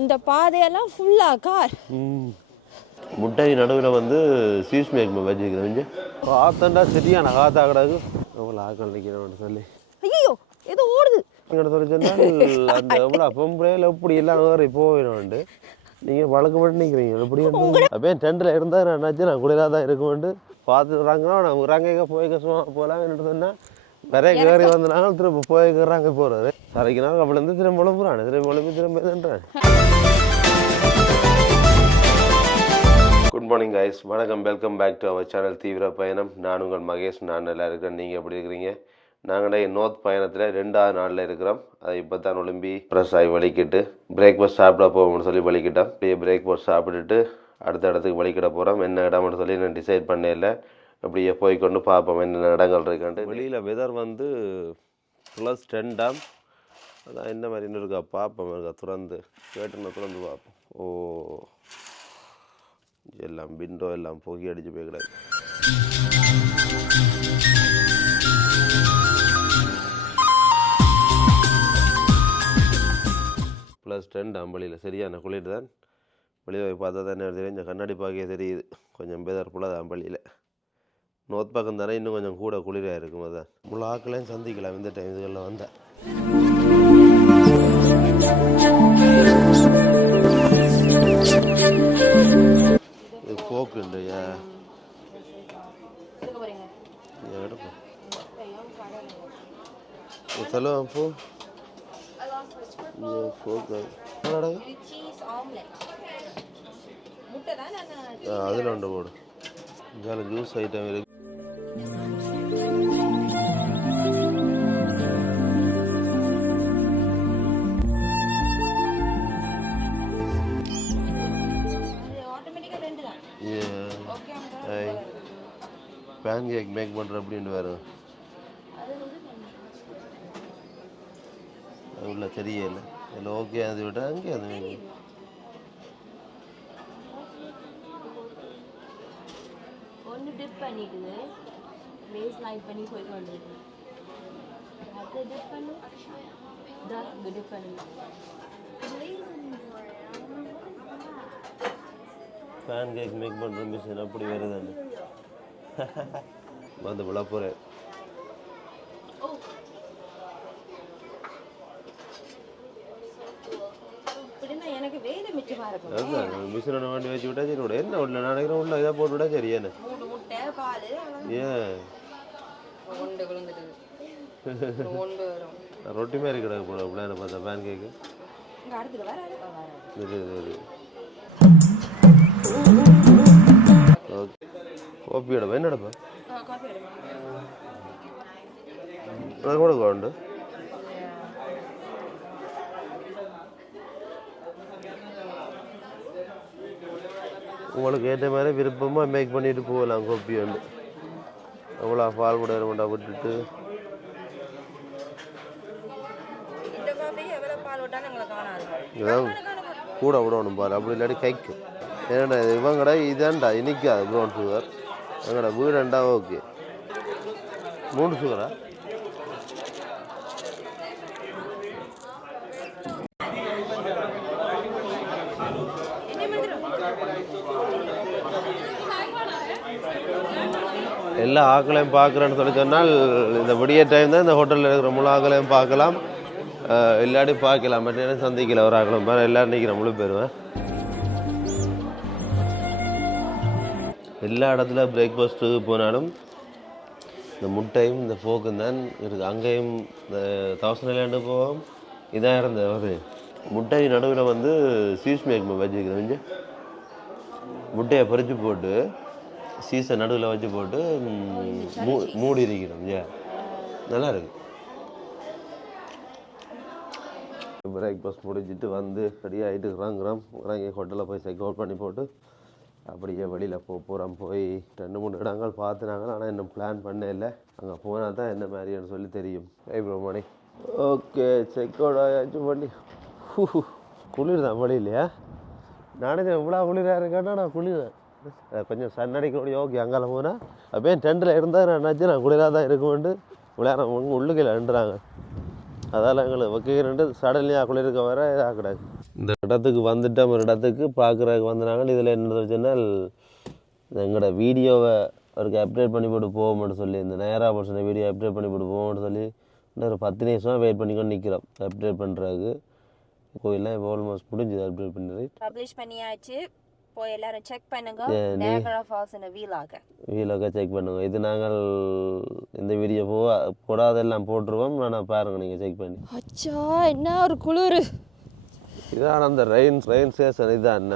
இந்த பாதையெல்லாம் ஃபுல்லாக கார். முட்டை நடுவில் வந்து சீஸ் மேக் வச்சுக்கிறேன். காத்தண்டா சரியான காத்தா கிடாது. எவ்வளோ ஆக்கள் நிற்கிறேன் சொல்லி ஐயோ ஏதோ ஓடுது சொல்லி சொன்னால் அந்த எவ்வளோ பொம்பளையில் எப்படி எல்லாம் வேறு போயிடும்ண்டு நீங்கள் வழக்கு மட்டும் நிற்கிறீங்க எப்படி அப்படியே டெண்டில் இருந்தால் நான் நினச்சி நான் குளிராக தான் இருக்குமெண்டு பார்த்துக்கிறாங்கன்னா நான் இறங்க போய் கஷ்டமாக போகலாம் என்னட்டு சொன்னால் நிறைய கேரி வந்தனாங்க திரும்ப போய்க்கிறாங்க போகிறது சரைக்கினாங்க அப்படிலேருந்து திரும்ப உழம்புறான் திரும்ப உழம்பி திரும்ப இதுன்றேன். குட் மார்னிங் கைஸ், வணக்கம், welcome back to our channel Theevira Payanam. நான் உங்கள் மகேஷ். நான் நல்லா இருக்கிறேன். நீங்கள் எப்படி இருக்கிறீங்க? நாங்கள் நோர்த் பயணத்தில் 2வது நாளில் இருக்கிறோம். அதை இப்போ தான் ஒலிம்பி ஃப்ரெஷ் ஆகி வலிக்கிட்டு பிரேக்ஃபாஸ்ட் சாப்பிட போவோம்னு சொல்லி வலிக்கிட்டோம். அப்படியே பிரேக்ஃபாஸ்ட் சாப்பிட்டுட்டு அடுத்த இடத்துக்கு வலிக்கிட போகிறோம். என்ன இடம்னு சொல்லி நான் டிசைட் பண்ணல. அப்படியே போய்கொண்டு பார்ப்போம் என்னென்ன இடங்கள் இருக்கான்ட்டு. வெளியில் வெதர் வந்து +10 அதான் என்ன மாதிரி இருக்கா பார்ப்போம். இருக்கா திறந்து கேட்டுன்னு திறந்து பார்ப்போம். ஓ எல்லாம் விண்டோ எல்லாம் புகை அடிச்சு போய் கிடக்கு. +10 வெளியில் சரியான குளிர் தான். வெளியில் போய் பார்த்தா தானே தெரியும். இந்த கண்ணாடி பார்க்க தெரியுது கொஞ்சம் பேதற்புள்ள தான் வெளியில். நோர்த் பக்கம் தானே இன்னும் கொஞ்சம் கூட குளிராக இருக்கும். அதான் முழு ஆக்களையும் சந்திக்கலாம் இந்த டைம் இதுகளில் வந்தேன். இது போக்குண்டு சொல்லுவேன் போ அதில் உண்டு போடு. ஜூஸ் ஐட்டம் இருக்கு. பேன் கேக் மேக் பண்ணுற அப்படின்னு வேறு உள்ள தெரியல. இல்லை ஓகே அது விட அங்கே அது ஒன்று டிப் பண்ணிக்குது பேஸ் லைட் பண்ணி போயிட்டு வந்துருக்கு. அது டிப் பண்ணு டிப் பண்ணு. பேன் கேக் மேக் பண்ணுற மிஷின் அப்படி வருதானே வந்து விழா போகிறேன். எனக்கு வேலை மிச்சமாக இருக்கும். அதுதான் மிஷினோட வண்டி வச்சு விட்டா சரி. விட என்ன உள்ள நினைக்கிறேன் உள்ள இதாக போட்டு விட்டா சரி. என்ன ரொட்டி மாதிரி கிடக்கு போட அப்படின்னு பார்த்தா பேன் கேக்கு கோப்பி எடுப்பா என்ன எடுப்பா அது கூட உண்டு. உங்களுக்கு ஏற்ற மாதிரி விருப்பமாக மேக் பண்ணிட்டு போகலாம். கோப்பி வந்து அவ்வளோ பால் கூட கொண்டா விட்டுட்டு கூட விடணும் பாரு. அப்படி இல்லாட்டி கைக்கும். ஏன்னா இவங்கடா இதாண்டா இனிக்காது ப்ரௌன் சுகர். எங்கடா வீடுண்டா ஓகே 3 சுகரா எல்லா ஆக்களையும் பார்க்குறேன்னு சொல்லி சொன்னால் இந்த விடிய டைம் தான் இந்த ஹோட்டலில் இருக்கிற முழு ஆக்களையும் பார்க்கலாம். இல்லாட்டி பார்க்கலாம். பட் என்ன சந்திக்கல ஒரு ஆக்கலம் பாரு. எல்லோரும் இன்றைக்கி நம்மளும் போயிடுவேன். எல்லா இடத்துல பிரேக்ஃபாஸ்ட்டுக்கு போனாலும் இந்த முட்டையும் இந்த ஃபோக்கும் தான் இருக்குது. அங்கேயும் இந்த 1000 இலாண்டு போவோம். இதாக இருந்தது ஒரு முட்டை நடுவில் வந்து சீஸ் மேக் வச்சுக்கிறேன். முட்டையை பறித்து போட்டு சீஸை நடுவில் வச்சு போட்டு மூடி இருக்கணும். நல்லா இருக்கு. பிரேக்ஃபாஸ்ட் முடிச்சுட்டு வந்து ரெடி ஆகிட்டு இறங்கி ஹோட்டலில் போய் செக் அவுட் பண்ணி போட்டு அப்படியே வெளியில் போகிறோம். போய் 2-3 இடங்கள் பார்த்துனாங்க. ஆனால் இன்னும் பிளான் பண்ணே இல்லை. அங்கே போனால் தான் என்ன மாதிரின்னு சொல்லி தெரியும். மணி ஓகே செக் அவுட் ஆகியாச்சு. பண்ணி குளிர் தான் வழி இல்லையா? நானே இவ்வளோ குளிராக இருக்கேன்னா நான் குளிர் கொஞ்சம் சன்னடிக்கணும். ஓகே அங்கே போனால் அப்படியே டெண்டில் இருந்தால் நான் நினச்சி நான் குளிராக தான் இருக்குமெண்டு விளையாட உள்ளுக்கையில் நின்றுறாங்க. அதால் எங்களுக்கு வைக்கிறேன்ட்டு சடன்லியாக குளிர்க்க வர இதாக கிடாது. இந்த இடத்துக்கு வந்துட்டோம், ஒரு இடத்துக்கு பார்க்குறதுக்கு வந்தாங்க. இதில் என்ன சொன்னால் எங்களோட வீடியோவை அவருக்கு அப்டேட் பண்ணி போட்டு போவோம்னு சொல்லி, இந்த நேராக போட்டு வீடியோ அப்டேட் பண்ணி போட்டு போவோம்னு சொல்லி இன்னும் ஒரு 10 நிமிஷமாக வெயிட் பண்ணிக்கொண்டு நிற்கிறோம் அப்டேட் பண்ணுறதுக்கு. கோயிலாம் இப்போ ஆல்மோஸ்ட் முடிஞ்சுது அப்டேட் பண்ணி பப்ளிஷ் பண்ணியாச்சு. போய் எல்லாரும் செக் பண்ணுங்க. நயாகரா ஃபால்ஸ் இந்த வீலாக செக் பண்ணுங்க. இது நாங்கள் இந்த வீடியோ போடாதெல்லாம் போட்டுருவோம். ஆனால் பாருங்கள் நீங்கள் செக் பண்ணி. அச்சா என்ன ஒரு குளிர். இதான் அந்த ரெயின் ஸ்டேஷன். இதுதான்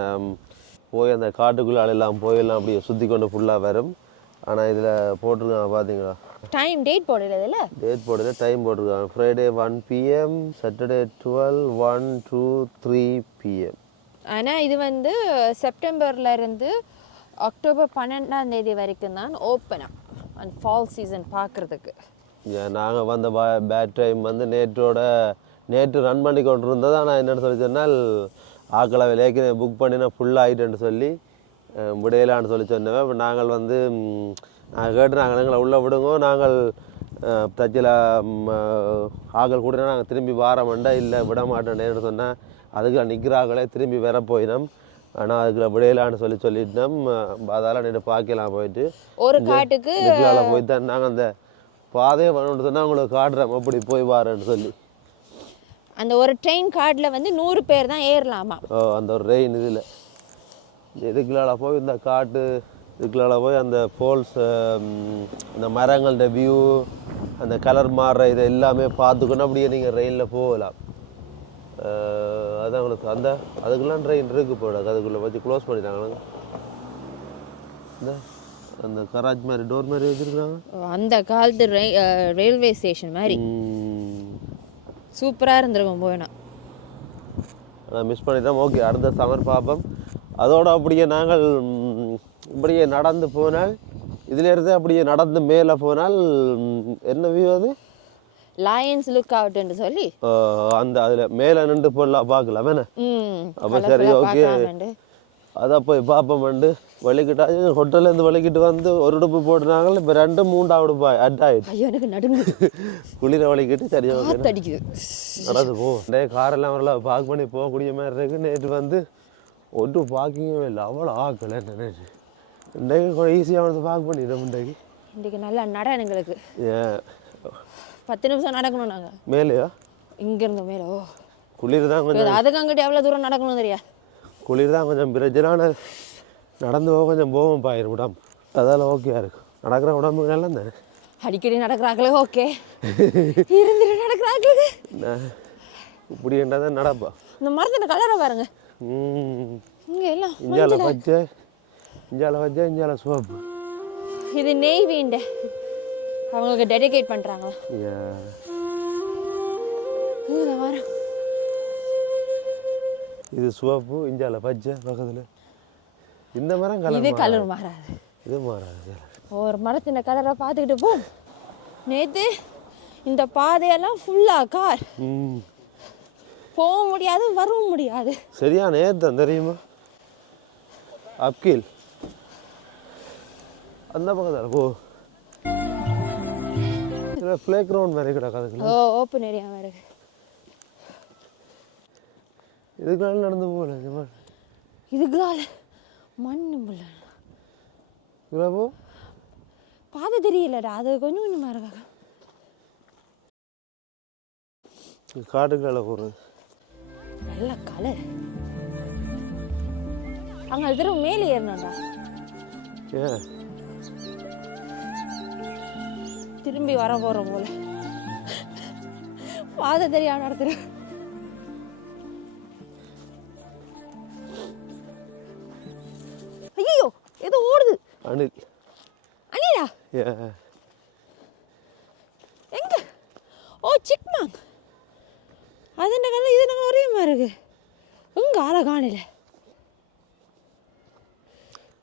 போய் அந்த காட்டுக்குள்ளே எல்லாம் போயெல்லாம் அப்படியே சுற்றி கொண்டு ஃபுல்லாக வரும். ஆனால் இதில் போட்டிருக்காங்க பார்த்தீங்களா, டைம் டேட் போடல. இதில் டேட் போடல, டைம் போட்டிருக்காங்க. Friday 1 PM, Saturday 12, 1, 2, 3 PM. ஆனால் இது வந்து செப்டம்பர்லேருந்து அக்டோபர் 12ஆம் தேதி வரைக்கும் தான் ஓப்பனாக அந்த ஃபால் சீசன் பார்க்குறதுக்கு. நாங்கள் வந்த பேட் டைம் வந்து நேற்று ரன் பண்ணி கொண்டு இருந்தது. ஆனால் என்னென்னு சொல்லி சொன்னால் ஆக்களை விலைக்கு புக் பண்ணினா ஃபுல்லாக ஆகிட்டேன்னு சொல்லி விடையலான்னு சொல்லி சொன்னேன். இப்போ நாங்கள் வந்து நாங்கள் கேட்டு நாங்கள் எங்களை உள்ளே விடுங்க, நாங்கள் தச்சில் ஆக்கள் கூட நாங்கள் திரும்பி வாரமாண்டா இல்லை விட மாட்டேன்னு சொன்னேன். அதுக்குள்ள நிற்கிறாங்களே திரும்பி வர போயினோம். ஆனால் அதுக்குள்ள விடையலான்னு சொல்லிட்டோம். அதால் நேற்று பார்க்கலாம் போயிட்டு ஒரு காட்டுக்கு போய் தான் நாங்கள் அந்த பாதையை பண்ணணுன்னு சொன்னால் உங்களுக்கு காட்டுறோம் அப்படி போய் வாரேன்னு சொல்லி. அந்த ஒரு ட்ரெயின் கார்டில் வந்து 100 பேர் தான் ஏறலாமா. அந்த ஒரு ரெயின் இதில் இதுக்குள்ளால போய் இந்த காட்டு இதுக்குள்ளால போய் அந்த ஃபால்ஸ், அந்த மரங்களோட வியூ, அந்த கலர் மாறுற இதை எல்லாமே பார்த்துக்கணும். அப்படியே நீங்கள் ரெயினில் போகலாம். அதான் உங்களுக்கு அந்த அதுக்குலாம் ட்ரெயின் இருக்குது போடாது. அதுக்குள்ளே வச்சு க்ளோஸ் பண்ணிட்டாங்க. இந்த அந்த கராச் மாதிரி டோர் மாதிரி வச்சுருக்காங்க. அந்த காலத்து ரயில்வே ஸ்டேஷன் மாதிரி சூப்பராக இருந்திருக்கும் போயினா. ஆனால் மிஸ் பண்ணிட்டோம். ஓகே, அடுத்த சம்மர் பார்ப்போம். அதோடு அப்படியே நாங்கள் இப்படியே நடந்து போனால், இதிலேருந்து அப்படியே நடந்து மேலே போனால் என்ன வியூ அது, லயன்ஸ் லுக் அவுட்னு சொல்லி அந்த அதில் மேலே நின்று போடலாம் பார்க்கலாம் வேணா. அப்போ சரி ஓகே, அதான் போய் பார்ப்போம்ண்டு வலிக்கிட்டாச்சு. ஹோட்டல்லேருந்து வலிக்கிட்டு வந்து ஒரு உடுப்பு போட்டுனாங்க. இப்போ 2-3 உடுப்பு அட் ஆகிடுச்சு. ஐயோ எனக்கு நடுங்கு, குளிர வலிக்கிட்டு சரி அடிக்குது. நடந்து போ காரெல்லாம் வரல பார்க் பண்ணி போகக்கூடிய மாதிரி இருக்கு. நேற்று வந்து ஒன்றும் பார்க்கிங்கவே இல்லை, அவ்வளோ ஆக்கலை. நேற்று இன்றைக்கு ஈஸியாக வந்து பார்க் பண்ணிட்டோம். இன்றைக்கு நல்லா நட எங்களுக்கு. ஏன் 10 நிமிஷம் நடக்கணும் நாங்கள் மேலேயா, இங்கேருந்து மேலே. ஓ குளிர் தான் கொஞ்சம். அதுக்கு அங்கிட்டு எவ்வளோ தூரம் நடக்கணும் தெரியா. குளிர் தான் கொஞ்சம் பிரச்சனை. நடந்து போக கொஞ்சம் போகும் பாயிரும் உடம்பு. அதால் ஓகேயா இருக்கும். நடக்கிற உடம்புக்கு நல்லா தானே. அடிக்கடி நடக்கிறாங்களே ஓகே, இருந்துட்டு நடக்கிறாங்களுக்கு இப்படி என்றதான் நடப்பா. இந்த மரத்தின கலரை பாருங்க. இங்கே எல்லாம் இஞ்சால பச்சை, இஞ்சால சோப்பு. இது நெய்வேண்ட அவங்களுக்கு டெடிகேட் பண்ணுறாங்களா. இது சிவப்பு, இஞ்சால பச்சை பக்கத்தில். இந்த மரம் கலர் இது கலர் மாறாது, இது மாறாது. ஒரு மரத்தின கலரை பார்த்துக்கிட்டு போ. நேற்று இந்த பாதையெல்லாம் ஃபுல்லாக கார், போக முடியாது வரவும் முடியாது. சரியா நேற்று தெரியுமா அப்கீல் அந்த பக்கத்தில் போ. பிளே கிரவுண்ட் மாதிரி கிடக்காது. ஓப்பன் ஏரியா மாதிரி. இதுக்குனால நடந்து போகல, இதுக்குனால மண்ணு போ பாதை தெரியலடா, அது கொஞ்சம் கொஞ்சமாக இருக்காங்க. காட்டுக்குள்ள போகிறது நல்ல கலர். அங்கே திரும்ப மேலே ஏறணும்டா. திரும்பி வர போகிறோம் போல. பாதை தெரியாம நடத்துற. ஐயோ ஏதோ ஓடுது. அனில். அனிலா எங்க? ஓ சிக்மாங். அது என்ன கலர்? இது நாங்கள் ஒரே மாதிரி இருக்கு. எங்க ஆளை காணல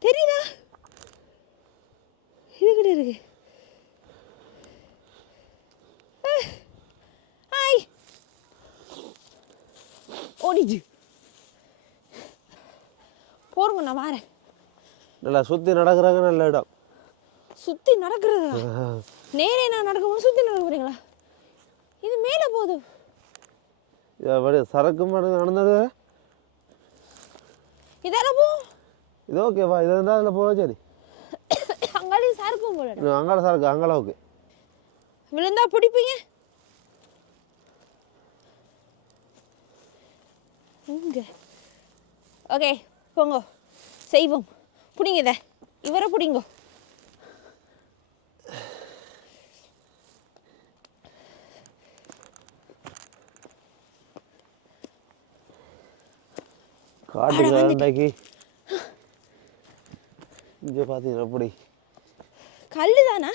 தெரியுதா? இது கிட்ட இருக்கு. ஹாய் ஓடிச்சு போருங்க, நான் வரேன். நல்லா சுற்றி நடக்கிறாங்க, நல்ல இடம். சுற்றி நடக்கிறதா? நேரே நான் நடக்க சுற்றி நடக்க போறீங்களா? இது மேலே போகுது. சரக்கு மாடு நடந்தது இதெல்லாம் போ. இது ஓகேவா? இது இருந்தால் அதில் போக சரி. அங்காலையும் சாருக்கும் போல. அங்கால சாருக்கு அங்கால ஓகே. விழுந்தா பிடிப்பீங்க. இங்க ஓகே போங்க செய்வோம். பிடிங்க இதை, இவரை பிடிங்கோ. காட்டுக்கு இங்கே பார்த்தீங்கன்னா எப்படி கல்லு தானா?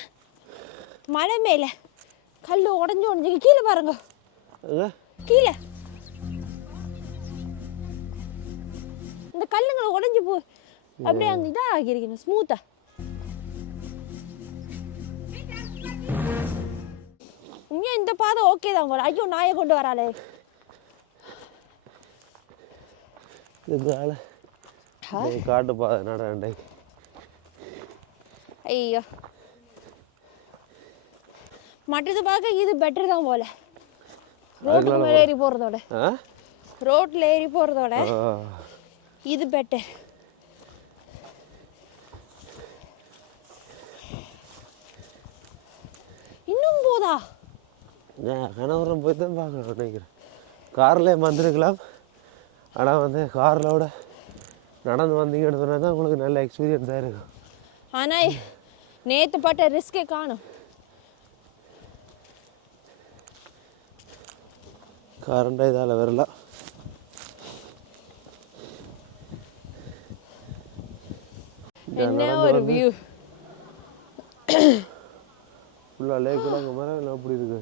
மலை மேல கல் உடஞ்சி உடஞ்சி கீழே பாருங்க. கீழே இந்த கல்லுங்களை உடஞ்சி போ அப்படியே அந்த இதாக ஆகிருக்கணும் ஸ்மூத்தா. உண்மையா இந்த பாதை ஓகே தான் போல. ஐயோ நாயை கொண்டு வராளே. காட்டு பாதை நடை. ஐயோ மற்றது பார்க்க இது பெட்டர் தான் போல. ரோட்டுக்கு மேலே ஏறி போகிறதோட, ரோட்டில் ஏறி போகிறதோட இது பெட்டர். இன்னும் போதா? கணவரம் போய் தான் பார்க்கணும் நினைக்கிறேன். கார்லேயே வந்துருக்கலாம். ஆனால் வந்து காரிலோட நடந்து வந்தீங்கன்னு சொன்னால் தான் உங்களுக்கு நல்ல எக்ஸ்பீரியன்ஸாக இருக்கும். ஆனால் நேற்று பட்ட ரிஸ்கே காணும். காரண்டா இதால் வரலாம். என்ன ஒரு வியூ. ஃபுல்லாக லேக்கில் அங்கே மரம் அப்படி இருக்கு.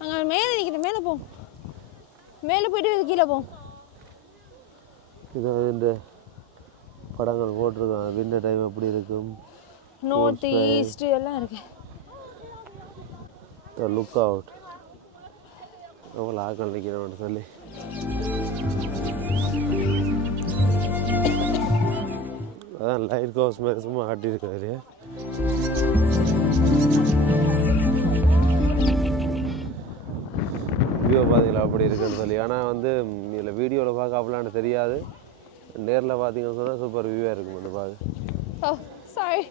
அங்கே மேலே நிற்கிது. மேலே போம். மேலே போயிட்டு கீழே போம். இது இந்த படங்கள் போட்டிருக்காங்க. வின்டர் டைம் எப்படி இருக்கும், நார்த் ஈஸ்ட் எல்லாம் இருக்கு. லுக் அவுட் எவ்வளோ ஆக்கள் நிற்கிறோம்னு சொல்லி. அதான் லைட் ஹவுஸ் மாதிரி சும்மா ஆட்டியிருக்காரு. வியூ பார்த்தீங்களா அப்படி இருக்குன்னு சொல்லி. ஆனால் வந்து இதில் வீடியோவில் பார்க்க அப்படிலான்னு தெரியாது. நேரில் பார்த்தீங்கன்னு சொன்னால் சூப்பர் வியூவாக இருக்கும் அந்த பார்க்க. Oh, sorry.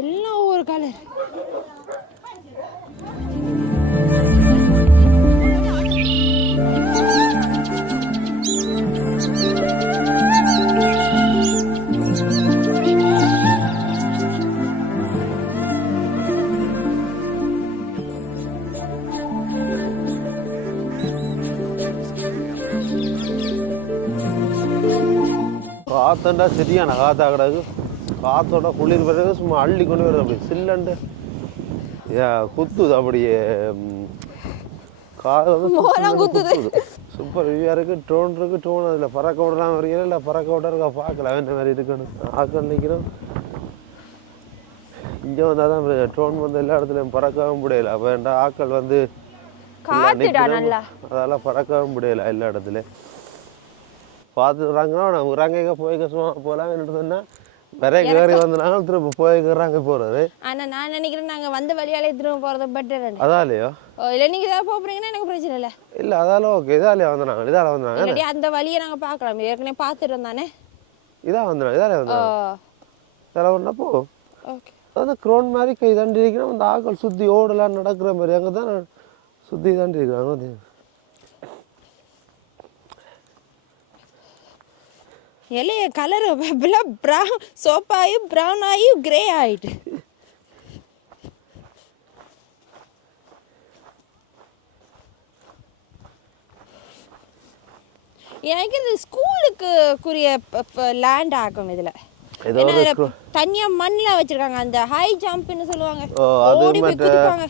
எல்லாம் ஒரு கலர். காத்தண்டா சரியான காத்தா கிடக்கு. காத்தோட குளிர் பிறகு சும்மா அள்ளி கொண்டு வருது. அப்படி சில்லண்டு குத்துது. அப்படியே காது குத்துது. சூப்பர் வியூவாக இருக்குது. ட்ரோன் இருக்குது. ட்ரோன் அதில் பறக்க விடலாம் வரீங்களா? இல்லை பறக்க விட இருக்கா பார்க்கலாம். என்ன மாதிரி இருக்கணும். ஆக்கள் நிற்கிறோம். இங்கே வந்தால் தான் ட்ரோன் வந்து எல்லா இடத்துலையும் பறக்கவும் முடியல. அப்போ வேண்டா ஆக்கள் வந்து அதெல்லாம் பறக்கவும் முடியல எல்லா இடத்துலையும். பார்த்துறாங்கன்னா நம்ம உறாங்க போய்க்க சும்மா போகலாம். என்ன சொன்னால் நிறைய கேரி வந்தாங்க திரும்ப போய்க்கிறாங்க போகிறது. ஆனால் நான் நினைக்கிறேன் நாங்கள் வந்த வழியாலே திரும்ப போகிறது பெட்டர். அதாலையோ இல்லை நீங்கள் இதாக போகிறீங்கன்னா எனக்கு பிரச்சனை இல்லை. இல்லை அதால ஓகே. இதாலே வந்தாங்க. இதால வந்தாங்க. அந்த வழியை நாங்கள் பார்க்கலாம். ஏற்கனவே பார்த்துட்டு இருந்தானே. இதாக வந்துடும். இதாலே வந்தாங்க. இதில் ஒன்றப்போ ஓகே. அதான் க்ரோன் மாதிரி கை தாண்டி இருக்கிறோம். அந்த ஆக்கள் சுற்றி ஓடலாம் நடக்கிற மாதிரி அங்கே தான் சுற்றி தாண்டி இருக்கிறாங்க. இலைய கலர் ப்ரௌன் சோப்பாயும் ப்ரௌன் ஆகியும் கிரே ஆகிட்டு. எனக்கு இந்த ஸ்கூலுக்குரிய லேண்ட் ஆகும். இதில் தனியா மண்ணில் வச்சிருக்காங்க. அந்த ஹை ஜம்ப்னு சொல்லுவாங்க. ஓடி போய் குதிப்பாங்க.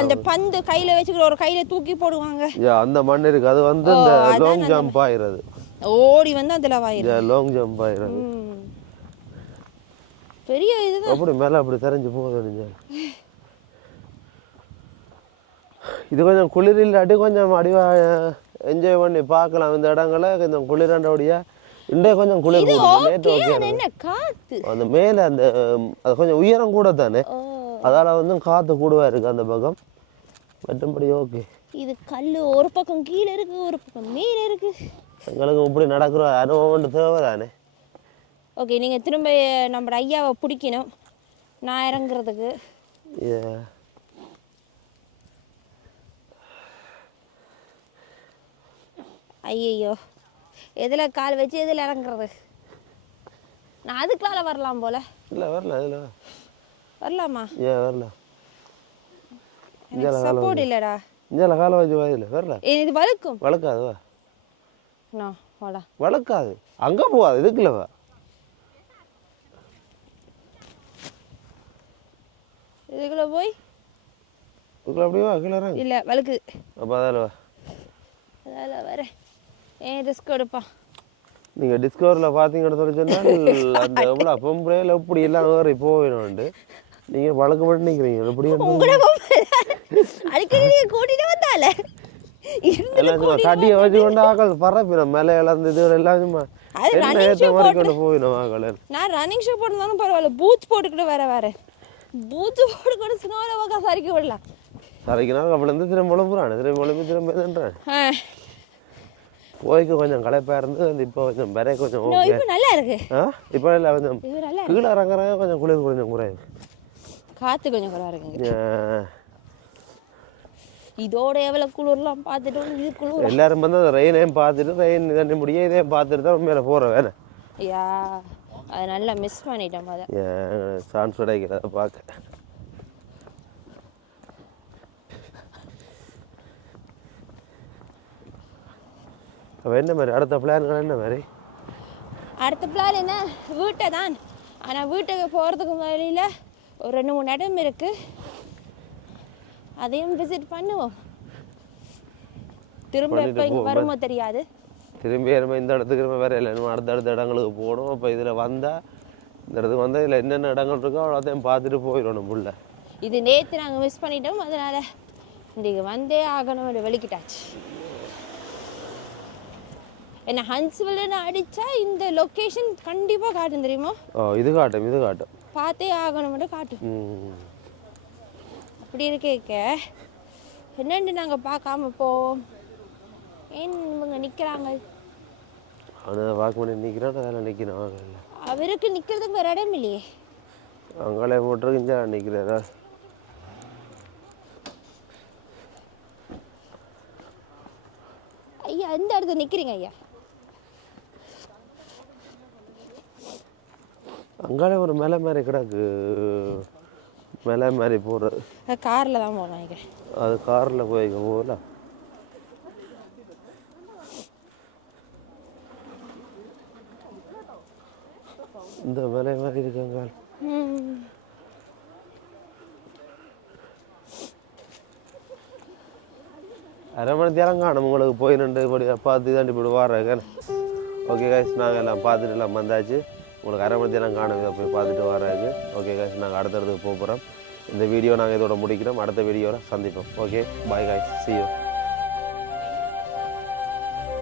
அந்த பந்து கையில வச்சுக்கிற ஒரு கையில தூக்கி போடுவாங்க. அந்த மண் இருக்கு. அது வந்து இந்த லாங் ஜம்ப் ஆயிரது. ஓடி வந்து அதுல வாயிரு. Long jump ஆயிரது. பெரிய இதுதான். அப்படி மேல அப்படி தெரிஞ்சு போகுது. இது கொஞ்சம் குளிர் இல்லாட்டி கொஞ்சம் அடிவா என்ஜாய் பண்ணி பார்க்கலாம் இந்த இடங்களை கொஞ்சம் குளிராண்டபடியாக இன்றைய கொஞ்சம் குளிர் நேற்று என்ன காத்து அந்த மேலே அந்த அது கொஞ்சம் உயரம் கூட தானே அதால் வந்து காற்று கூடவா இருக்குது அந்த பக்கம் மற்றபடி ஓகே இது கல் ஒரு பக்கம் கீழே இருக்கு ஒரு பக்கம் மேலே இருக்கு எங்களுக்கு இப்படி நடக்கிற அனுபவம் தேவை தானே ஓகே நீங்கள் திரும்ப நம்ம ஐயாவை பிடிக்கணும் நான் இறங்குறதுக்கு ஐயோ எதில் கால் வச்சு எதில் இறங்குறது நான் அதுக்குள்ளால வரலாம் போல இல்லை வரலாம் இதில் வரலாமா வரலாம் எனக்கு சப்போர்ட் இல்லைடா இங்கே காலை வச்சு வாயில வரல இது வழுக்கும் வளர்க்காது வா வாடா வளர்க்காது அங்கே போகாது இதுக்குள்ள வா இதுக்குள்ள போய் இதுக்குள்ள அப்படியே வா கீழே இல்லை வழுக்கு அப்போ அதில் வா அதில் வரேன் ஏன் ரிஸ்க் எடுப்பா நீங்கள் டிஸ்கவரியில் பார்த்தீங்கன்னு சொல்லி சொன்னால் அந்த எவ்வளோ பொம்பளையில் எப்படி எல்லாம் வேறு போவேணும்ண்டு நீங்கள் வழக்கு மட்டும் நிற்கிறீங்க எப்படி அடிக்கடி நீங்கள் கூட்டிகிட்டு வந்தால எல்லாம் சும்மா கட்டியை வச்சு கொண்டு ஆக்கள் பரப்பினோம் மேலே இழந்து இது எல்லாம் சும்மா என்ன ஏற்ற மாதிரி கொண்டு போயிடும் ஆக்கள் நான் ரன்னிங் ஷூ போட்டிருந்தாலும் பரவாயில்ல பூத் போட்டுக்கிட்டு வேற பூத்து போட்டுக்கிட்டு ஸ்னோவில் உட்கா சரிக்க விடலாம் சரிக்கினா அப்படிலேருந்து திரும்ப உழம்புறான் திரும்ப இதுன்றான் போய்க்கு கொஞ்சம் களைப்பாக இருந்து அந்த இப்போ கொஞ்சம் பெரிய கொஞ்சம் ஓகே நல்லா இருக்கு இப்போ இல்லை கொஞ்சம் கீழே இறங்குறாங்க கொஞ்சம் குளிர் கொஞ்சம் குறையும் காற்று கொஞ்சம் குறைவா இருக்குங்க இதோட எவ்வளோ குளிர்லாம் பார்த்துட்டு இது குளிர் எல்லாரும் வந்து அந்த ரெயினையும் பார்த்துட்டு ரெயின் தண்ணி முடிய இதையும் பார்த்துட்டு தான் மேலே போகிறோம் வேணே ஐயா அது நல்லா மிஸ் பண்ணிட்டோம் அதை சான்ஸ் கிடைக்கிறத பார்க்க அப்போ என்ன மாதிரி அடுத்த பிளான்கள் என்ன மாதிரி அடுத்த பிளான் என்ன வீட்டை தான் ஆனால் வீட்டுக்கு போகிறதுக்கு வழியில் ஒரு 2-3 இடம் இருக்குது அதையும் விசிட் பண்ணுவோம் திரும்ப எப்போ இங்கே வருமோ தெரியாது திரும்பி இந்த இடத்துக்கு வேறு இல்லை நம்ம அடுத்த இடங்களுக்கு போகணும் அப்போ இதில் வந்தால் இந்த இடத்துக்கு வந்தால் இதில் என்னென்ன இடங்கள் இருக்கோ அவ்வளோத்தையும் பார்த்துட்டு போயிடணும் புள்ள இது நேற்று நாங்கள் மிஸ் பண்ணிட்டோம் அதனால் இன்றைக்கு வந்தே ஆகணும் வெளிக்கிட்டாச்சு என்ன ஹன்ஸ்வில்னு அடித்தா இந்த லொக்கேஷன் கண்டிப்பாக காட்டும் தெரியுமா இது காட்டும் பார்த்தே ஆகணும்னு காட்டும் அப்படி இருக்கேக்க என்னென்னு நாங்கள் பார்க்காம போவோம் ஏன் இவங்க நிற்கிறாங்க அவனை வாக்கு பண்ணி நிற்கிறான் அதில் நிற்கிறான் அவருக்கு நிற்கிறதுக்கு வேறு இடம் இல்லையே அங்கே போட்டுருக்கு நிற்கிறாரா ஐயா எந்த இடத்துல நிற்கிறீங்க ஐயா அங்காலே ஒரு மலை மாதிரி கிடக்கு மலை மாதிரி போகிறது காரில் தான் போகலாம் நினைக்கிறேன் அது காரில் போய்க்க போகல இந்த மலை மாதிரி இருக்குங்க அரை மணி நேரம் காணும் உங்களுக்கு போய் நின்று இப்படி பார்த்து தாண்டி இப்படி வாடுறாங்க ஓகே காய்ஸ் நாங்கள் எல்லாம் பார்த்துட்டு எல்லாம் வந்தாச்சு உங்களுக்கு அரை மணி நேரம் காணும் இதை போய் பார்த்துட்டு வராங்க ஓகே காய்ஸ் நாங்கள் அடுத்த இடத்துக்கு போகிறோம் இந்த வீடியோ நாங்கள் இதோட முடிக்கிறோம் அடுத்த வீடியோவில் சந்திப்போம் okay bye guys see you